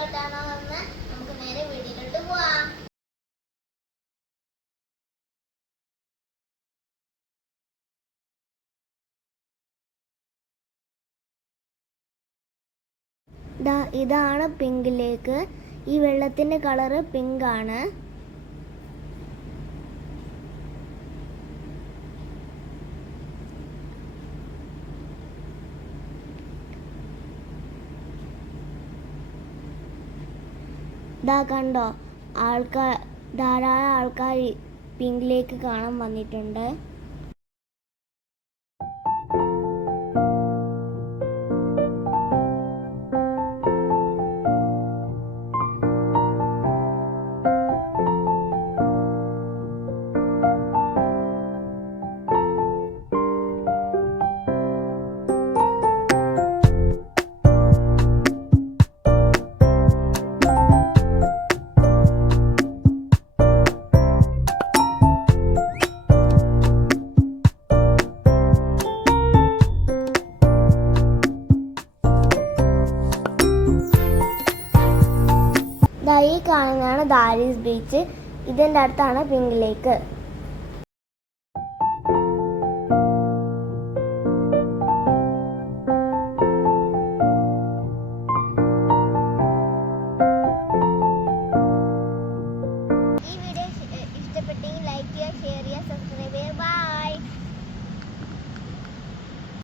വീഡിയോയിലോട്ടാണോ എന്ന് നമുക്ക് നേരെ വീഡിയോയിലോട്ട് പോവാം. ഇതാണ് പിങ്ക് ലേക്ക്. ഈ വെള്ളത്തിന്റെ കളറ് പിങ്ക് ആണ്. കണ്ടോ, ധാരാളം ആൾക്കാർ പിങ്ക് ലേക്ക് കാണാൻ വന്നിട്ടുണ്ട്. ഈ കാണുന്നതാണ് ദാരീസ് ബീച്ച്. ഇതിൻ്റെ അടുത്താണ് പിങ്ക് ലേക്ക്.